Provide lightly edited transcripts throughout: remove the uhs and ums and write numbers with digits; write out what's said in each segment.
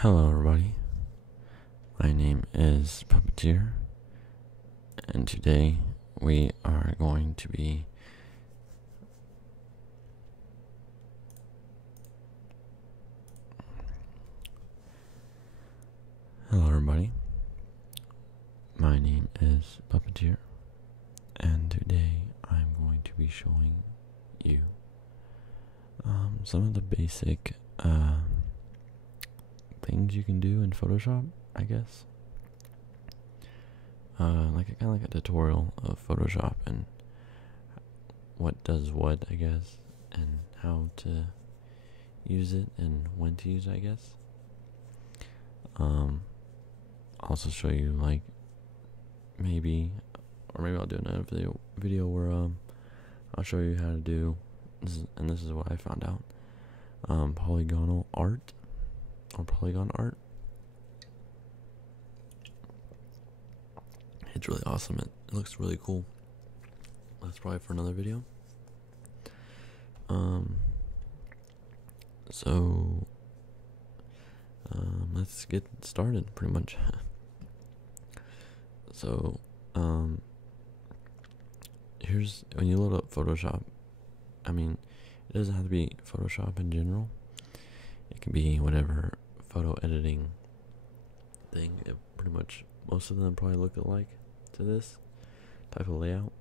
Hello everybody, my name is Puppeteer, and today we are going to be Hello everybody, my name is Puppeteer, and today I'm going to be showing you some of the basic things you can do in Photoshop, I guess. Kind of like a tutorial of Photoshop and what does what, I guess, and how to use it and when to use it, I guess. Also show you maybe I'll do another video where I'll show you how to do this is what I found out. Polygonal art or polygon art. It's really awesome. It looks really cool. That's probably for another video. So let's get started pretty much. So here's when you load up Photoshop. I mean, it doesn't have to be Photoshop in general. It can be whatever photo editing thing. Pretty much most of them probably look alike to this type of layout.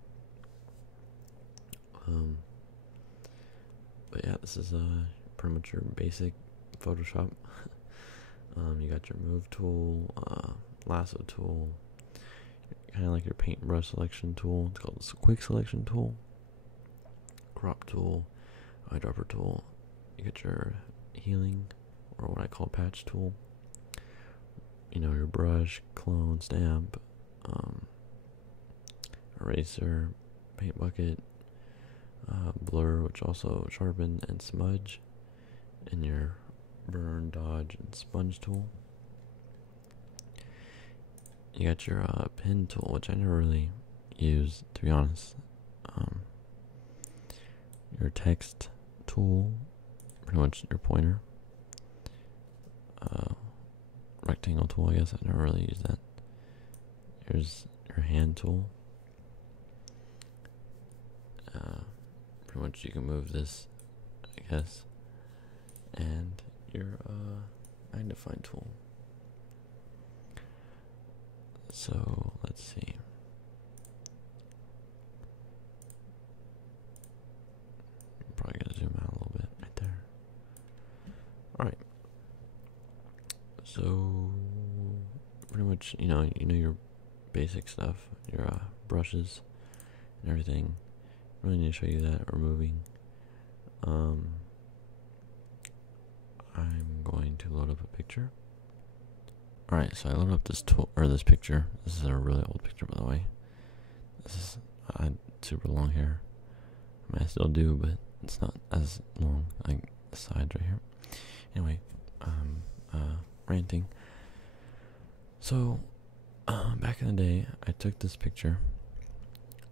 But yeah, this is pretty much your basic Photoshop. You got your move tool, lasso tool, kind of like your paintbrush selection tool. It's called the quick selection tool, crop tool, eyedropper tool. You got your healing, or what I call patch tool. You know, your brush, clone, stamp, eraser, paint bucket, blur, which also sharpen and smudge, and your burn, dodge, and sponge tool. You got your pen tool, which I never really use, to be honest. Your text tool, pretty much your pointer. Rectangle tool, I guess I never really use that. Here's your hand tool. Pretty much you can move this, I guess. And your magnifying tool. So let's see. I'm probably gonna zoom out a little bit right there. Alright. So pretty much, you know your basic stuff, your brushes and everything. Really need to show you that removing. I'm going to load up a picture. Alright, so I loaded up this tool, or this picture. This is a really old picture, by the way. This is super long hair. I mean, I still do, but it's not as long, like the sides right here. Anyway, ranting. So, back in the day, I took this picture,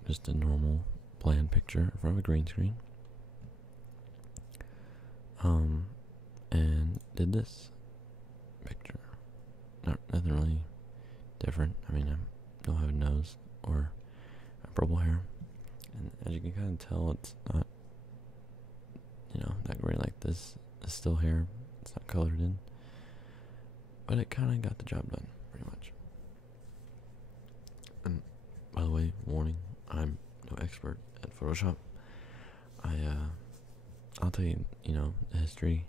just a normal, bland picture in front of a green screen, and did this picture. Nothing really different. I mean, I don't have a nose or purple hair, and as you can kind of tell, it's not, that gray like this. It's still hair. It's not colored in, but it kind of got the job done, pretty much. And by the way, warning: I'm no expert at Photoshop. I'll tell you, the history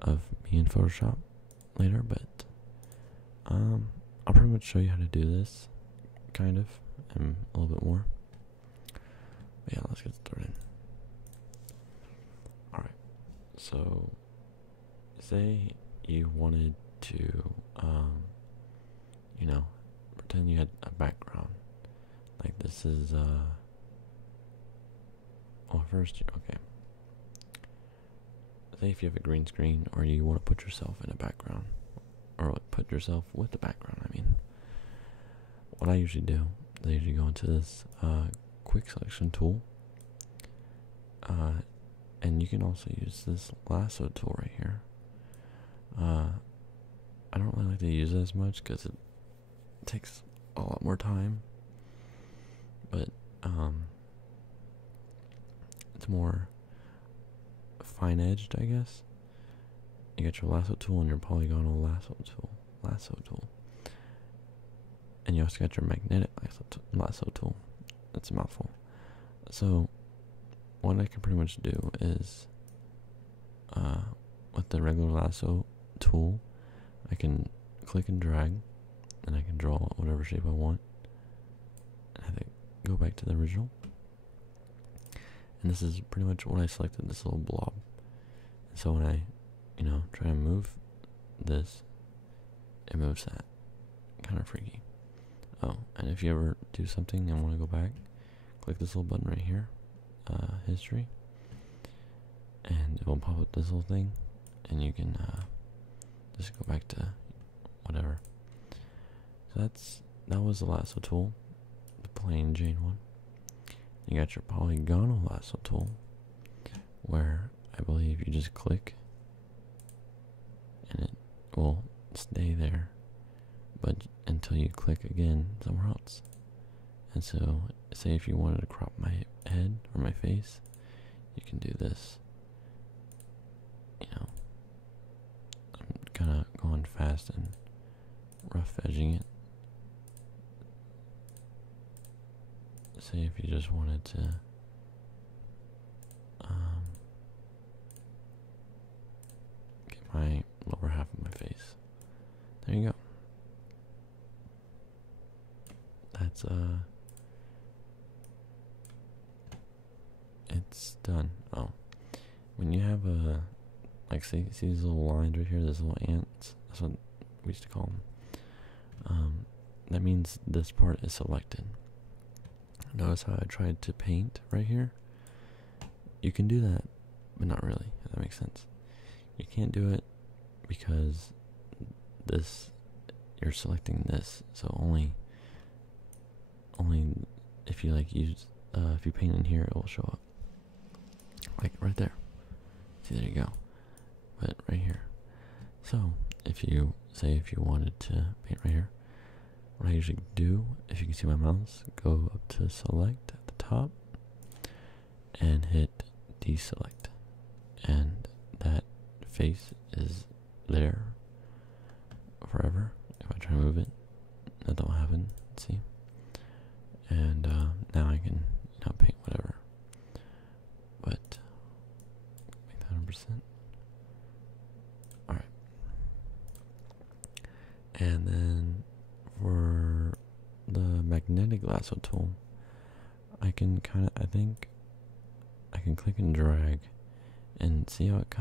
of me in Photoshop later, but I'll pretty much show you how to do this, kind of, and a little bit more. But yeah, let's get started. Alright, so say you wanted to, pretend you had a background. Like this is, first, okay. Say if you have a green screen, or you want to put yourself in a background, or put yourself with the background, I mean. What I usually do is I usually go into this quick selection tool, and you can also use this lasso tool right here. I don't really like to use it as much because it takes a lot more time. But it's more fine edged, I guess. You got your lasso tool and your polygonal lasso tool. And you also got your magnetic lasso tool. That's a mouthful. So what I can pretty much do is, with the regular lasso tool, I can click and drag, and I can draw whatever shape I want. And I have to go back to the original. And this is pretty much what I selected, this little blob. And so when I, try and move this, it moves that. Kind of freaky. Oh, and if you ever do something and want to go back, click this little button right here, history, and it will pop up this little thing, and you can just go back to whatever. So that was the lasso tool, the plain Jane one. You got your polygonal lasso tool, where I believe you just click, and it will stay there, but until you click again somewhere else. And so, say if you wanted to crop my head or my face, you can do this. I'm kind of going fast and rough edging it. Say if you just wanted to get my lower half of my face. There you go. That's it's done. Oh, when you have see these little lines right here, these little ants, that's what we used to call them. That means this part is selected. Notice how I tried to paint right here? You can do that, but not really, if that makes sense. You can't do it because you're selecting this, so only if you if you paint in here, it will show up. Like right there. See, there you go. But right here. So, if you wanted to paint right here, what I usually do, if you can see my mouse, go up to select at the top and hit deselect. And that face is there forever. If I try to move it, that will happen. See? And now I can paint whatever. But make that 100%. Alright. And then for the magnetic lasso tool, I can I think I can click and drag and see how it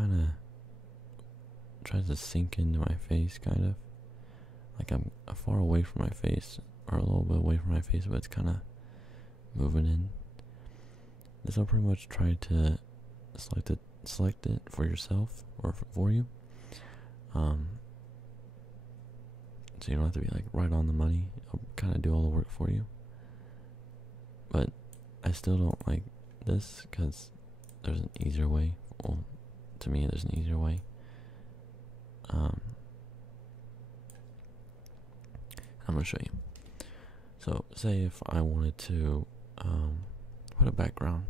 tries to sink into my face, like I'm far away from my face, or a little bit away from my face, but it's moving in. This will pretty much try to select it for yourself, or for you. So you don't have to be right on the money. It'll do all the work for you. But I still don't like this because there's an easier way. Well, to me, there's an easier way. I'm gonna show you. So say if I wanted to put a background,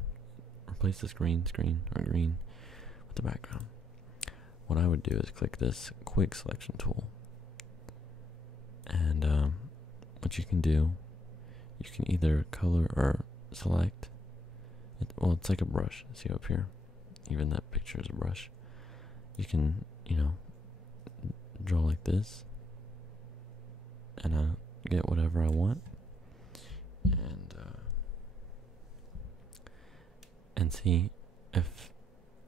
replace this green with the background, what I would do is click this quick selection tool, and what you can do, you can either color or select it. Well, it's like a brush. See up here, even that picture is a brush. You can draw like this, and I'll get whatever I want, and see if,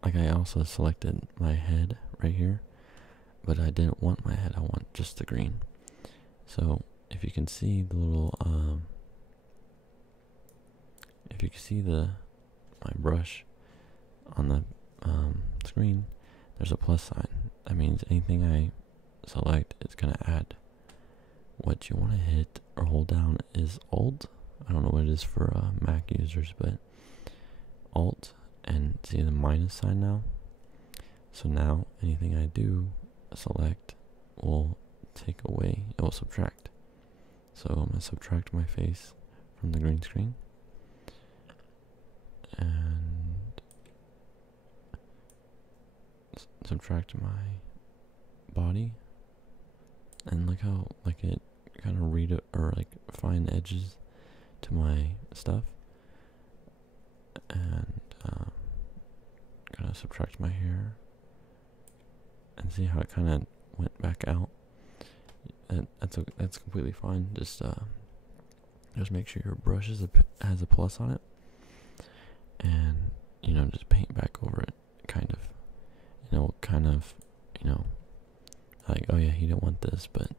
I also selected my head right here, but I didn't want my head, I want just the green. So if you can see the little if you can see my brush on the screen, there's a plus sign. That means anything I select is gonna add. What you want to hit or hold down is Alt. I don't know what it is for Mac users, but Alt, and see the minus sign now. So now anything I do select will take away, it will subtract. So I'm going to subtract my face from the green screen. And subtract my body. And look how like it kind of read it, or like find edges to my stuff. And kind of subtract my hair. And see how it kind of went back out. That's completely fine. Just make sure your brush has a plus on it, and just paint back over it, kind of. Kind of, like, oh yeah, he didn't want this, but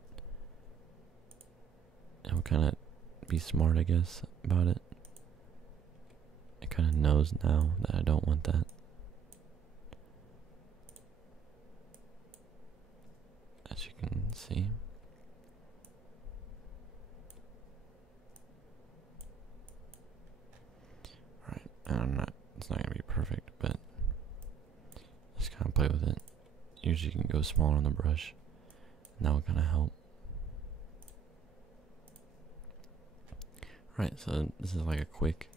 it'll kind of be smart, I guess, about it. It kind of knows now that I don't want that. As you can see. Alright, and it's not going to be perfect, but just kind of play with it. Usually you can go smaller on the brush, and that will kind of help. Alright, so this is like a quick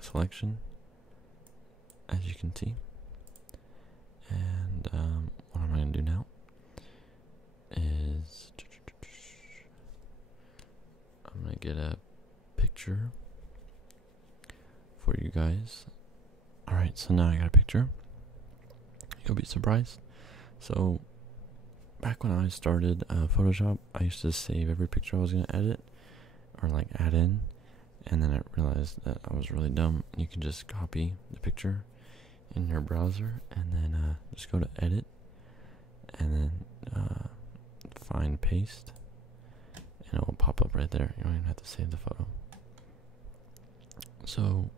selection, as you can see. And what I'm going to do now is I'm going to get a picture for you guys. Alright, so now I got a picture. You'll be surprised. So, back when I started Photoshop, I used to save every picture I was going to edit, or like add in, and then I realized that I was really dumb. You can just copy the picture in your browser, and then just go to edit, and then find paste, and it will pop up right there. You don't even have to save the photo. So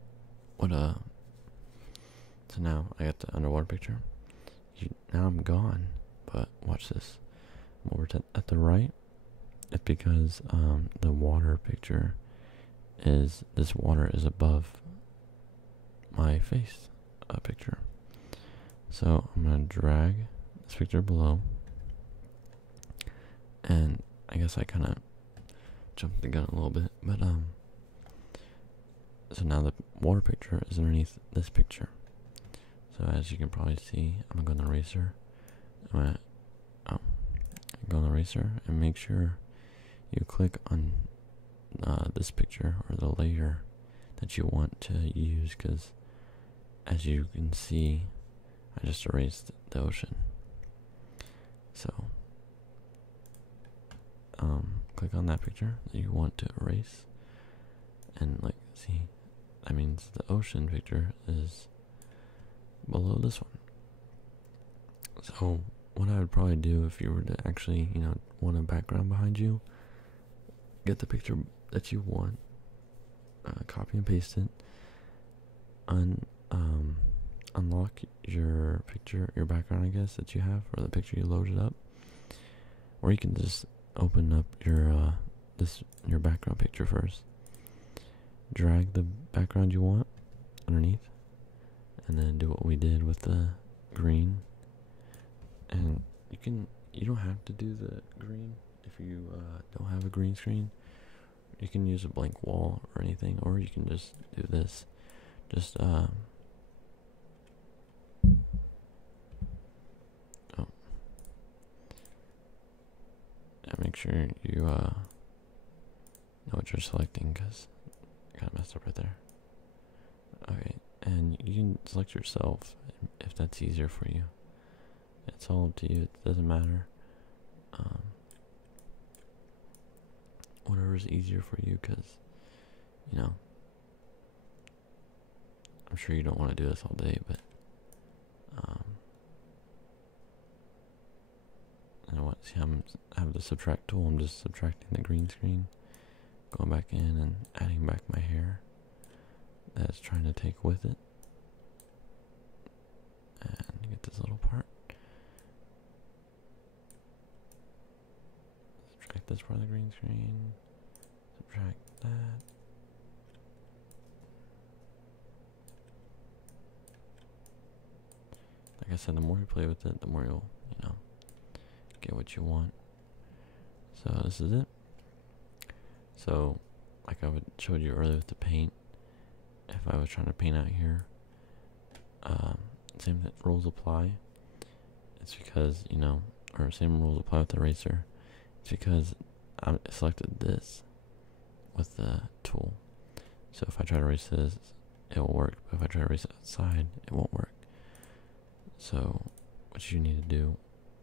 now I got the underwater picture. Now I'm gone, but watch this. I'm over at the right. It's because the water picture this water is above my face picture. So I'm gonna drag this picture below, and I guess I kind of jumped the gun a little bit, but so now the water picture is underneath this picture. So as you can probably see, I'm gonna go on the eraser. I'm gonna go on the eraser and make sure you click on this picture or the layer that you want to use, because as you can see, I just erased the ocean. So click on that picture that you want to erase, and like, see, that means the ocean picture is below this one. So what I would probably do, if you were to actually want a background behind you, get the picture that you want, copy and paste it, unlock your picture, your background, I guess, that you have, or the picture you loaded up, or you can just open up your your background picture first, drag the background you want underneath, and then do what we did with the green. And you don't have to do the green if you don't have a green screen. You can use a blank wall or anything, or you can just do this. Just make sure you know what you're selecting, because I kind of messed up right there. Okay, and you can select yourself if that's easier for you. It's all up to you. It doesn't matter. Whatever is easier for you, because I'm sure you don't want to do this all day, but see, I have the subtract tool. I'm just subtracting the green screen, going back in and adding back my hair that it's trying to take with it, and get this little part. Subtract this part of the green screen, subtract that. Like I said, the more you play with it, the more you'll, get what you want. So this is it. So like I showed you earlier with the paint, if I was trying to paint out here, same rules apply. It's because, or same rules apply with the eraser. It's because I selected this with the tool. So if I try to erase this, it will work. But if I try to erase it outside, it won't work. So what you need to do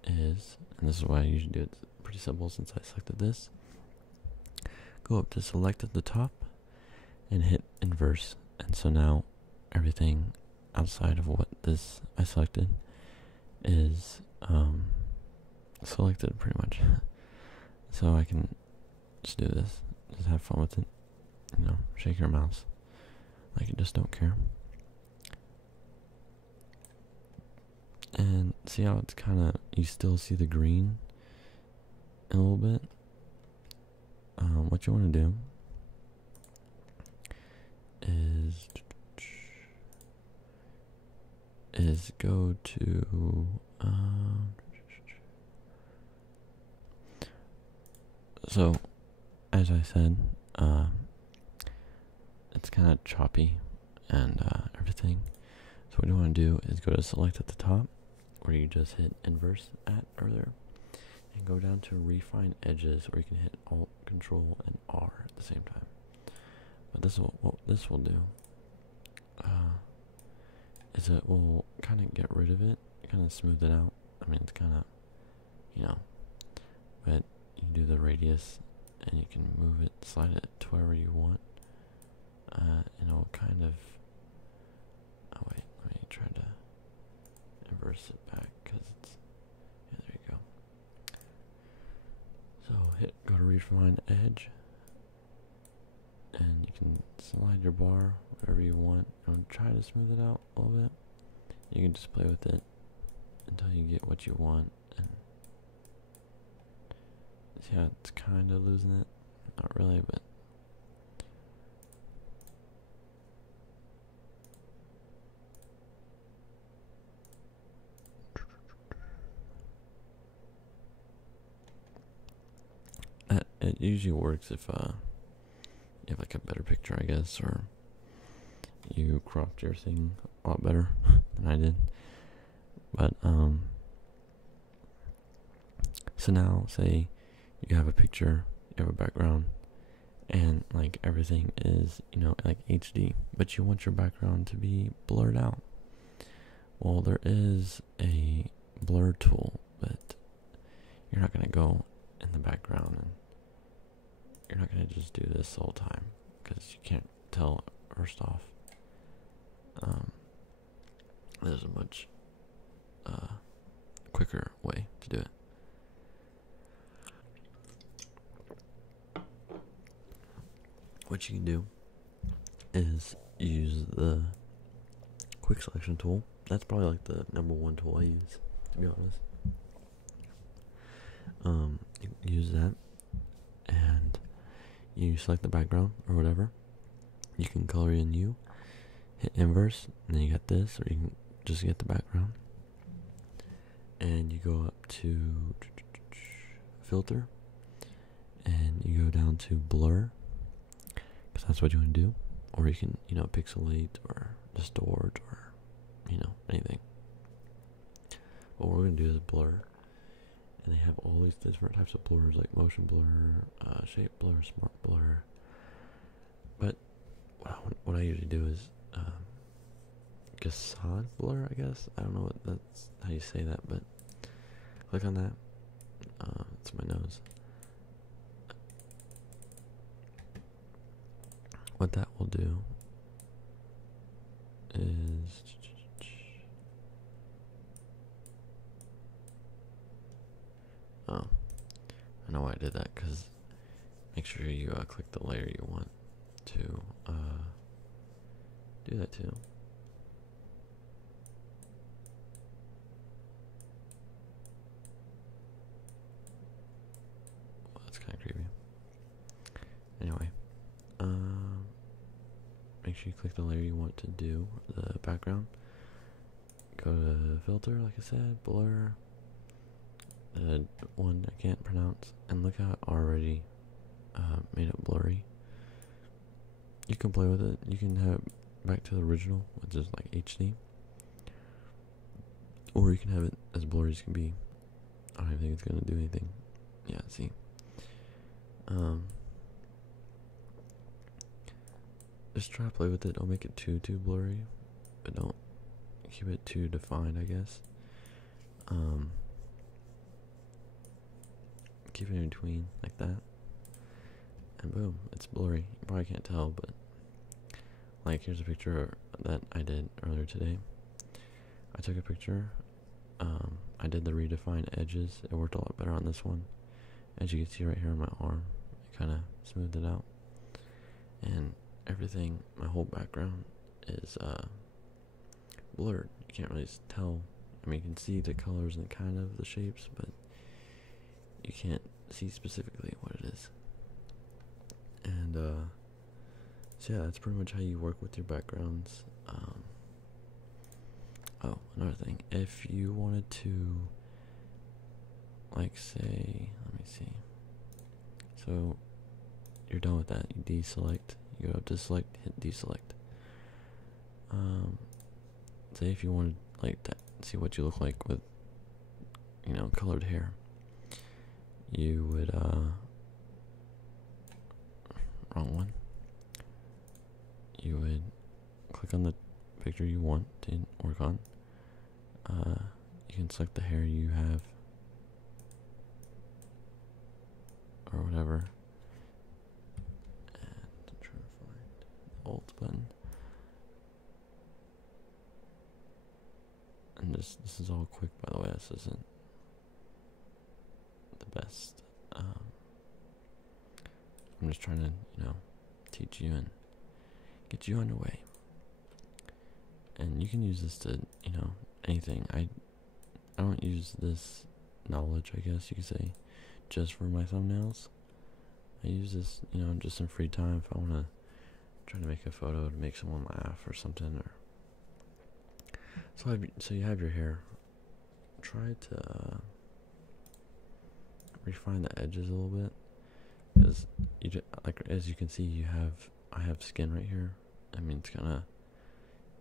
is, and this is why I usually do it, it's pretty simple since I selected this. Go up to select at the top and hit inverse. And so now everything outside of what this I selected is selected pretty much. So I can just do this. Just have fun with it. Shake your mouse like you just don't care. And see how it's kind of, you still see the green in a little bit. What you want to do is go to so as I said, it's kind of choppy and everything. So what you want to do is go to select at the top where you just hit inverse at earlier, and go down to refine edges where you can hit Alt, Control, and R at the same time. But this will, what this will do is it will kind of get rid of it, kind of smooth it out. I mean, it's kind of, but you can do the radius and you can move it, slide it to wherever you want, and it'll kind of, oh wait, let me try to inverse it back because it's, yeah, there you go. So go to refine edge, and you can slide your bar whatever you want and try to smooth it out a little bit. You can just play with it until you get what you want. And see how it's kind of losing it? Not really, but it usually works if you have like a better picture, I guess, or you cropped your thing a lot better than I did. But so now say you have a picture, you have a background, and like everything is, like HD, but you want your background to be blurred out. Well, there is a blur tool, but you're not going to go in the background and you're not going to just do this the whole time because you can't tell. First off, there's a much quicker way to do it. What you can do is use the quick selection tool. That's probably like the #1 tool I use, to be honest. You can use that, and you select the background or whatever. You can color in you, hit inverse, and then you get this, or you can just get the background. And you go up to filter, and you go down to blur, because that's what you want to do. Or you can, pixelate or distort or, anything. What we're going to do is blur. And they have all these different types of blurs, like motion blur, shape blur, smart blur. But what I usually do is Facade blur, I guess. I don't know what that's how you say that, but click on that. It's my nose. What that will do is I know why I did that, because make sure you click the layer you want to do that too. Well, that's kind of creepy. Anyway, make sure you click the layer you want to do the background. Go to filter, like I said, blur, the one I can't pronounce, and look how it already made it blurry. You can play with it. You can have it back to the original, which is like HD, or you can have it as blurry as can be. I don't even think it's gonna do anything. Yeah, see. Just try to play with it. Don't make it too blurry, but don't keep it too defined, I guess. Keep it in between like that, and boom, it's blurry. You probably can't tell, but like here's a picture that I did earlier today. I took a picture. I did the redefine edges. It worked a lot better on this one. As you can see right here on my arm, it kind of smoothed it out, and everything, my whole background is blurred. You can't really tell. I mean, you can see the colors and kind of the shapes, but you can't see specifically what it is. And so yeah, that's pretty much how you work with your backgrounds. Oh, another thing, if you wanted to, like, say, let me see, so you're done with that, you deselect, you go to select, hit deselect. Say if you wanted, like, to see what you look like with, you know, colored hair, you would, wrong one, you would click on the picture you want to work on. You can select the hair you have, or whatever, and I'm trying to find the Alt button. And this is all quick, by the way. This isn't the best. I'm just trying to, you know, teach you and get you underway. And you can use this to, you know, anything. I don't use this knowledge, I guess you could say, just for my thumbnails. I use this, you know, just in free time if I want to try to make a photo to make someone laugh or something. Or so you have your hair. Try to refine the edges a little bit, because like as you can see, I have skin right here. I mean, it's kind of,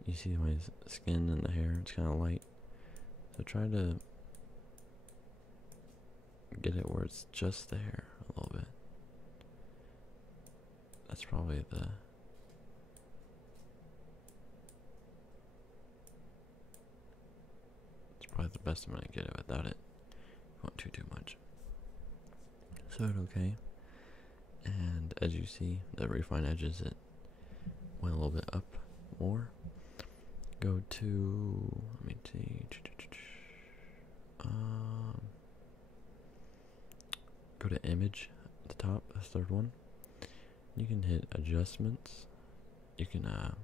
you see my skin and the hair, it's kind of light. So try to get it where it's just the hair a little bit. That's probably it's probably the best I'm gonna get it without it going too much. So it's okay. And as you see, the refine edges, it went a little bit up more. Go to, let me see, go to image at the top, the third one. You can hit adjustments. You can add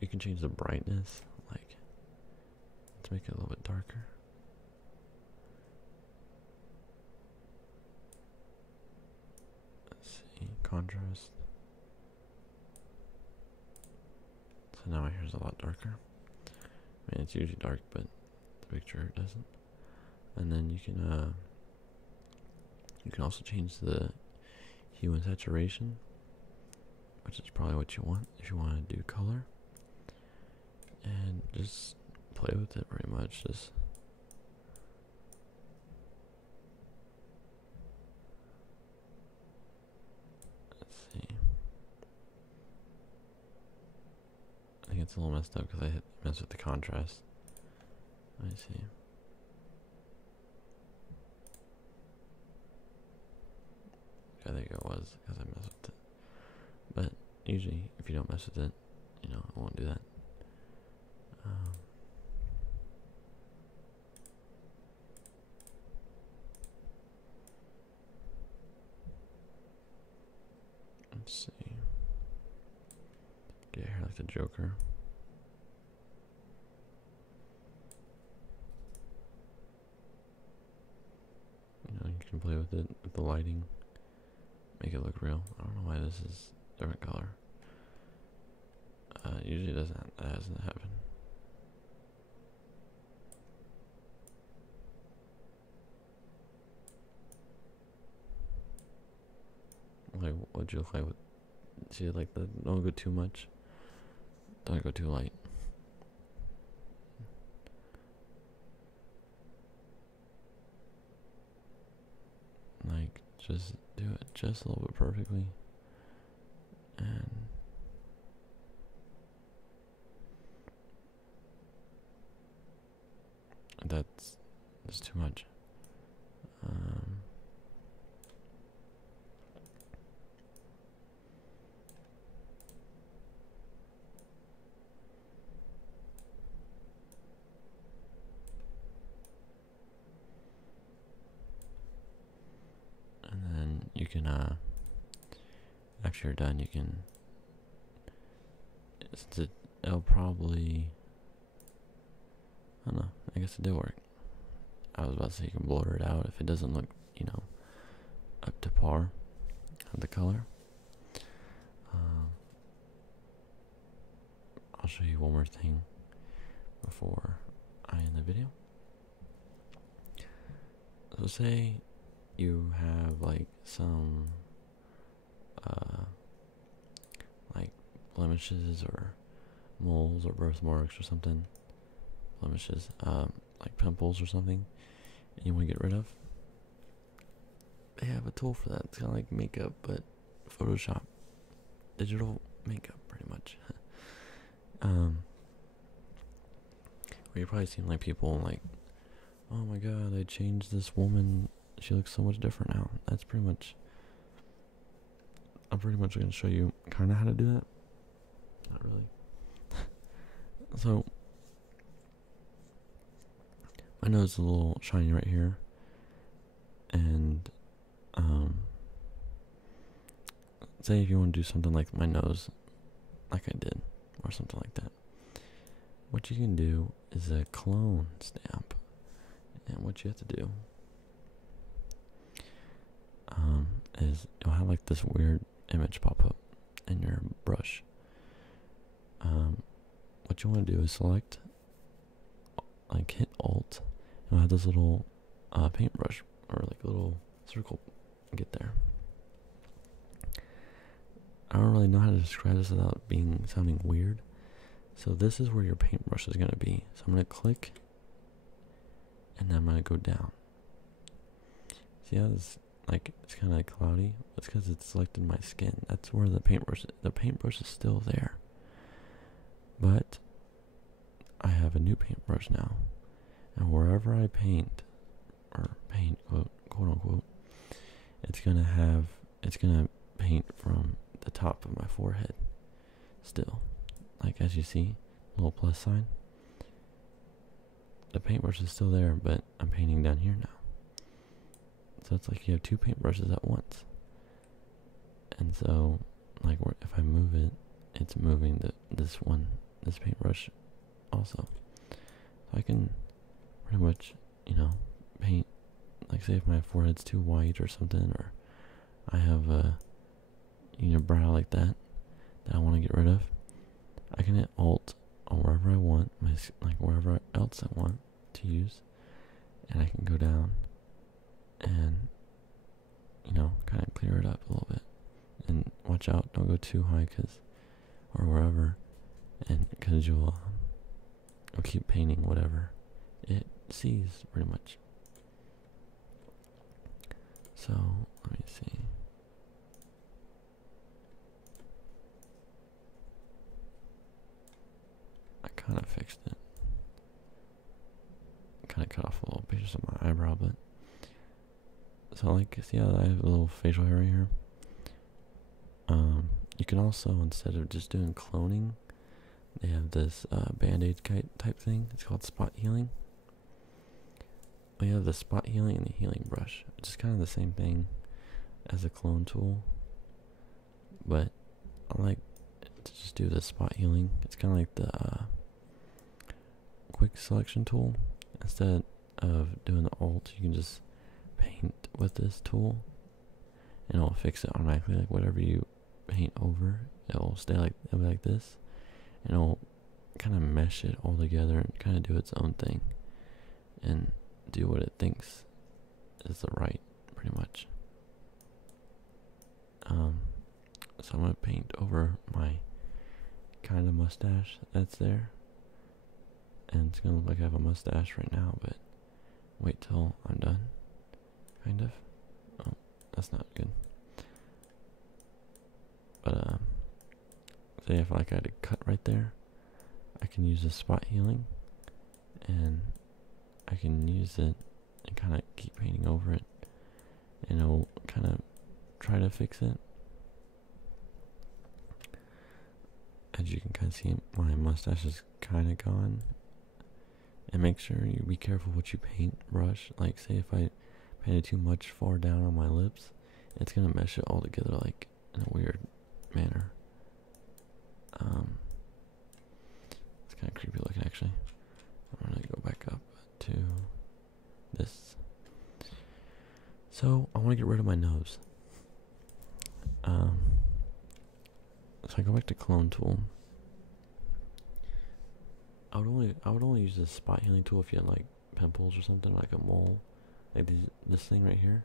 you can change the brightness, like, let's make it a little bit darker. Let's see, contrast. So now my hair's a lot darker. I mean, it's usually dark, but the picture doesn't. And then you can also change the hue and saturation, which is probably what you want if you want to do color. And just play with it pretty much. Just let's see. I think it's a little messed up because I messed with the contrast. Let me see. I think it was because I messed with it. But usually, if you don't mess with it, you know, it won't do that. Let's see. Get hair like the Joker. You know, you can play with it with the lighting. Make it look real. I don't know why this is different color. Usually it doesn't happen. what you look like with, see it like that. Don't go too much. Don't go too light. Like, just do it just a little bit perfectly. And that's too much. And then you can, after you're done, you can, it'll probably, I don't know, I guess it did work. I was about to say you can blur it out if it doesn't look, you know, up to par of the color. I'll show you one more thing before I end the video. So say you have like some like blemishes or moles or birthmarks or something. Blemishes, like pimples or something, and you want to get rid of. They have a tool for that. It's kind of like makeup, but Photoshop, digital makeup, pretty much. Where you've probably seen like people like, oh my god, I changed this woman. She looks so much different now. That's pretty much. I'm pretty much going to show you kind of how to do that. Not really. So, my nose is a little shiny right here, and say if you want to do something like my nose, like I did, or something like that, what you can do is a clone stamp. And what you have to do is you'll have like this weird image pop up in your brush. What you want to do is select, like hit Alt, and you'll have this little paintbrush or like a little circle get there. I don't really know how to describe this without sounding weird. So this is where your paintbrush is going to be. So I'm going to click, and then I'm going to go down. See how this, like, it's kind of like cloudy? It's because it's selected my skin. That's where the paintbrush is still there. But I have a new paintbrush now. And wherever I paint, quote unquote, it's going to paint from the top of my forehead still. Like, as you see, little plus sign. The paintbrush is still there, but I'm painting down here now. So it's like you have two paintbrushes at once. And so, like, if I move it, it's moving this paintbrush also. So I can pretty much, you know, paint, like, say if my forehead's too white or something, or I have a, you know, brow like that I want to get rid of, I can hit Alt on wherever I want, wherever else I want to use, and I can go down and, you know, kind of clear it up a little bit. And watch out, don't go too high, or wherever, and because you'll keep painting whatever it sees, pretty much. So, let me see. I kind of fixed it. Kind of cut off a little pieces of my eyebrow, but so, like, see how I have a little facial hair right here? You can also, instead of just doing cloning, they have this band-aid type thing. It's called spot healing. We have the spot healing and the healing brush, which is kind of the same thing as a clone tool, but I like to just do the spot healing. It's kind of like the quick selection tool. Instead of doing the Alt, you can just paint with this tool, and it'll fix it automatically. Like, whatever you paint over, it'll be like this, and it'll kind of mesh it all together and kind of do its own thing and do what it thinks is the right, pretty much. So I'm gonna paint over my kind of mustache that's there. And it's gonna look like I have a mustache right now, but wait till I'm done. Kind of. Oh, that's not good. But say if like I had a cut right there, I can use the spot healing, and I can use it and kind of keep painting over it, and it'll kind of try to fix it. As you can kind of see, my mustache is kind of gone. And make sure you be careful what you paint brush. Like, say if I painted too much far down on my lips, it's gonna mesh it all together like in a weird manner. It's kind of creepy looking actually. I'm gonna go back up to this. So I want to get rid of my nose. So I go back to clone tool. I would only use the spot healing tool if you had like pimples or something, like a mole, like this thing right here.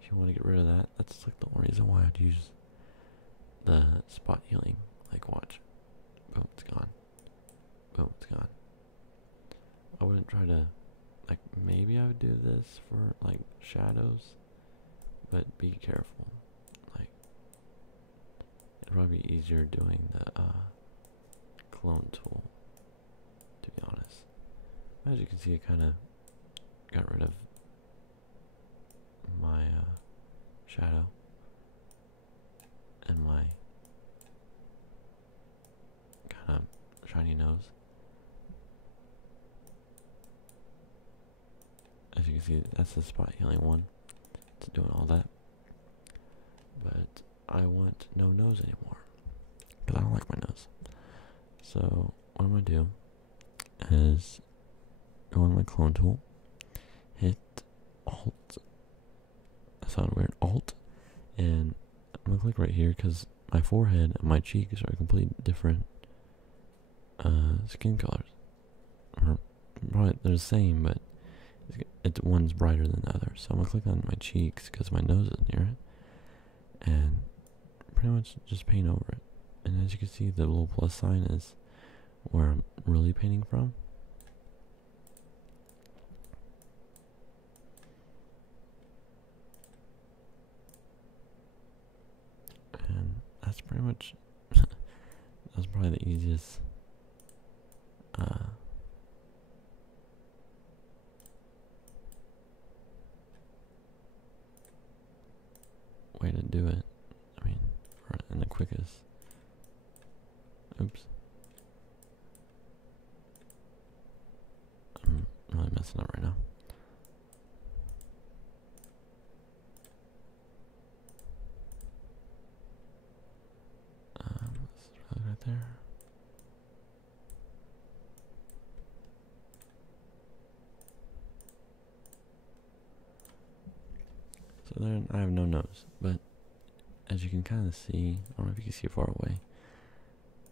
If you want to get rid of that, that's like the only reason why I'd use the spot healing. Like, watch, boom, it's gone. Boom, it's gone. I wouldn't try to, like, maybe I would do this for like shadows, but be careful. Like, it'd probably be easier doing the clone tool, to be honest. As you can see, I kind of got rid of my shadow and my kind of shiny nose. As you can see, that's the spot healing one. It's doing all that. But I want no nose anymore, because I don't like my nose. So what I'm going to do is go on my clone tool, hit Alt, that sounded weird, Alt, and I'm going to click right here because my forehead and my cheeks are completely different skin colors. Or probably they're the same, but one's brighter than the other. So I'm going to click on my cheeks because my nose is near it, and pretty much just paint over it. And as you can see, the little plus sign is where I'm really painting from. And that's pretty much, that's probably the easiest way to do it. I mean, and the quickest. Oops. I'm really messing up right now. Let's throw it right there. So then I have no nose, but as you can kind of see, I don't know if you can see far away,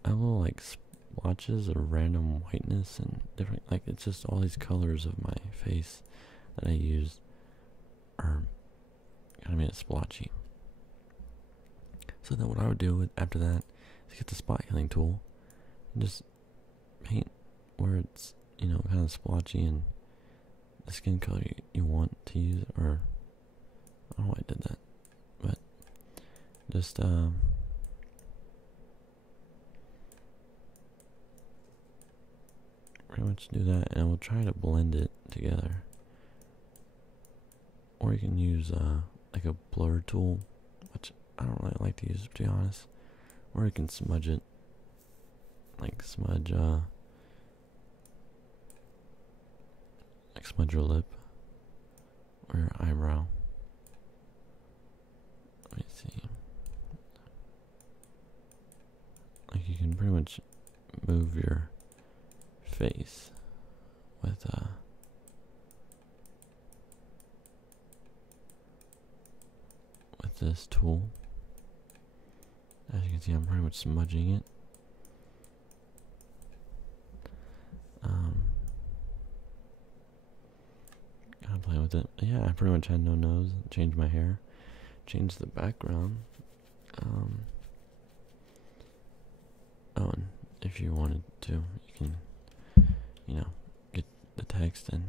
I have little like splotches of random whiteness and different, like it's just all these colors of my face that I use are kind of made it splotchy. So then what I would do after that is get the spot healing tool and just paint where it's, you know, kind of splotchy and the skin color you want to use, or I don't know why I did that, but just pretty much do that, and we'll try to blend it together. Or you can use like a blur tool, which I don't really like to use, to be honest. Or you can smudge it, like smudge your lip or your eyebrow. Let me see. Like, you can pretty much move your face with this tool. As you can see, I'm pretty much smudging it. Gotta play with it. Yeah, I pretty much had no nose. Changed my hair. Changed the background. if you wanted to, you can, get the text. And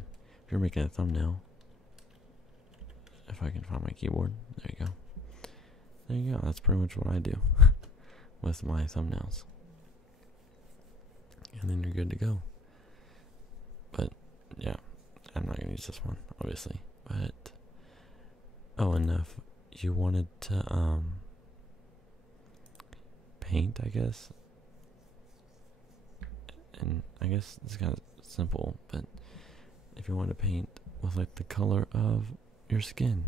if you're making a thumbnail, if I can find my keyboard, there you go. There you go. That's pretty much what I do with my thumbnails. And then you're good to go. But yeah, I'm not gonna use this one, obviously. But and if you wanted to paint, I guess. And I guess it's kind of simple, but if you want to paint with like the color of your skin,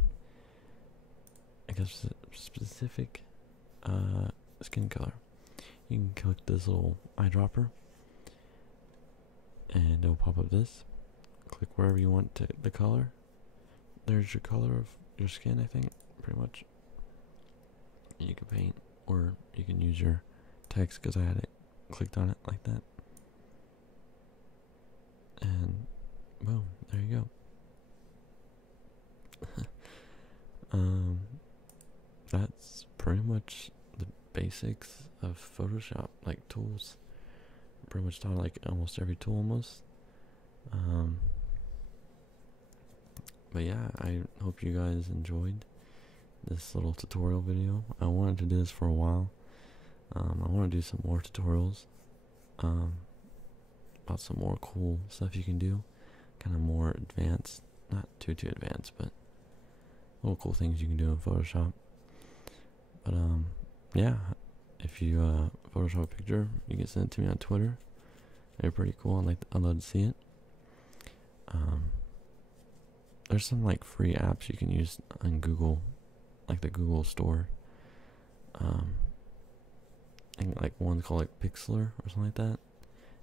I guess specific skin color, you can click this little eyedropper and it'll pop up this. Click wherever you want the color. There's your color of your skin, I think, pretty much. And you can paint, or you can use your text, because I had it clicked on it like that. And boom, there you go. That's pretty much the basics of Photoshop, like tools. Pretty much taught like almost every tool almost. But yeah, I hope you guys enjoyed this little tutorial video. I wanted to do this for a while. I want to do some more tutorials about some more cool stuff you can do, kind of more advanced, not too advanced, but little cool things you can do in Photoshop. But yeah, if you Photoshop a picture, you can send it to me on Twitter. They're pretty cool. I'd love to see it. There's some like free apps you can use on Google, like the Google store. I think like one called like Pixlr or something like that.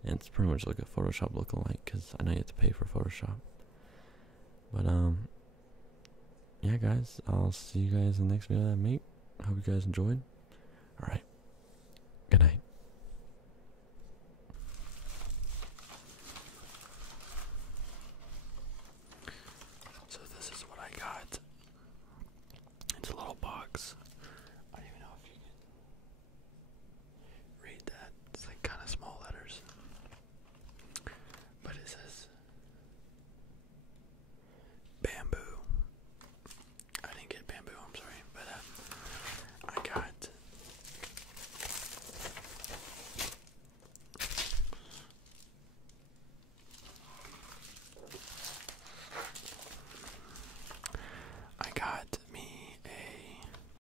And it's pretty much like a Photoshop lookalike, because I know you have to pay for Photoshop. But yeah, guys, I'll see you guys in the next video that I make. I hope you guys enjoyed. Alright, good night.